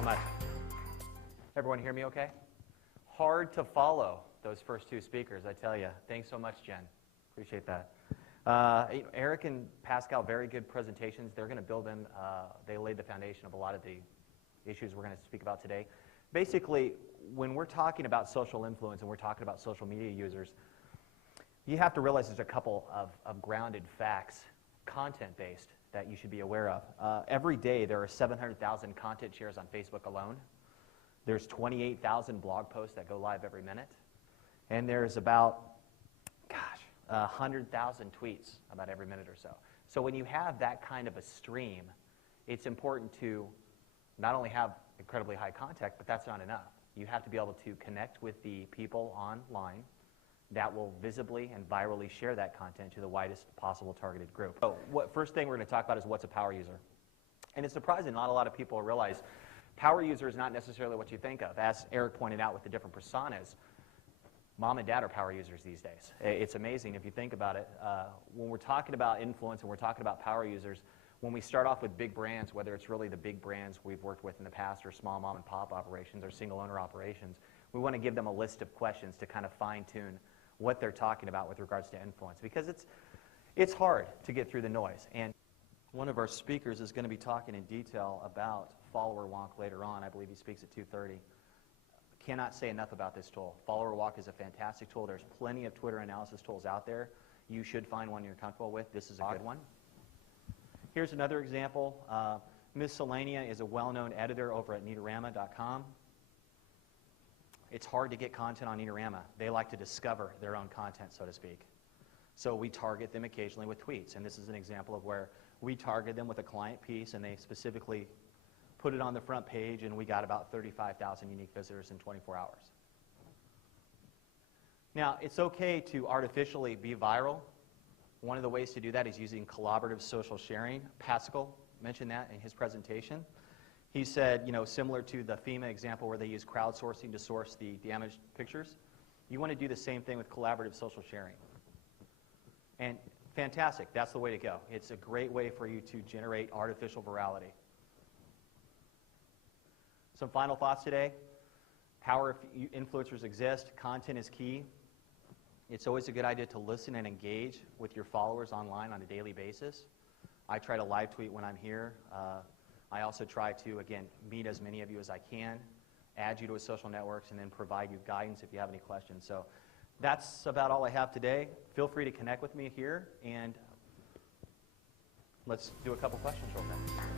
so much. Everyone hear me okay? Hard to follow those first two speakers, I tell you. Thanks so much, Jen. Appreciate that. Eric and Pascal, very good presentations. They're going to build in, they laid the foundation of a lot of the issues we're going to speak about today. Basically, when we're talking about social influence and we're talking about social media users, you have to realize there's a couple of grounded facts, content-based, that you should be aware of. Every day, there are 700,000 content shares on Facebook alone. There's 28,000 blog posts that go live every minute. And there's about, 100,000 tweets about every minute or so. So when you have that kind of a stream, it's important to not only have incredibly high contact, but that's not enough. You have to be able to connect with the people online that will visibly and virally share that content to the widest possible targeted group. So first thing we're going to talk about is what's a power user. And it's surprising not a lot of people realize power user is not necessarily what you think of. As Eric pointed out with the different personas, mom and dad are power users these days. It's amazing if you think about it. When we're talking about influence and we're talking about power users, when we start off with big brands, whether it's really the big brands we've worked with in the past or small mom and pop operations or single owner operations, we want to give them a list of questions to kind of fine tune what they're talking about with regards to influence, because it's hard to get through the noise. And one of our speakers is going to be talking in detail about follower walk later on. I believe he speaks at 2:30. Cannot say enough about this tool. Follower walk is a fantastic tool. There's plenty of Twitter analysis tools out there. You should find one you're comfortable with. This is a good one. Here's another example. Miscellanea is a well-known editor over at Neatorama.com. It's hard to get content on Neatorama. They like to discover their own content, so to speak. So we target them occasionally with tweets. And this is an example of where we target them with a client piece, and they specifically put it on the front page, and we got about 35,000 unique visitors in 24 hours. Now, it's okay to artificially be viral. One of the ways to do that is using collaborative social sharing. Pascal mentioned that in his presentation. He said, similar to the FEMA example where they use crowdsourcing to source the damaged pictures, you want to do the same thing with collaborative social sharing. And fantastic, that's the way to go. It's a great way for you to generate artificial virality. Some final thoughts today. Power influencers exist. Content is key. It's always a good idea to listen and engage with your followers online on a daily basis. I try to live tweet when I'm here. I also try to, again, meet as many of you as I can, add you to a social networks, and then provide you guidance if you have any questions. So that's about all I have today. Feel free to connect with me here, and let's do a couple questions real quick.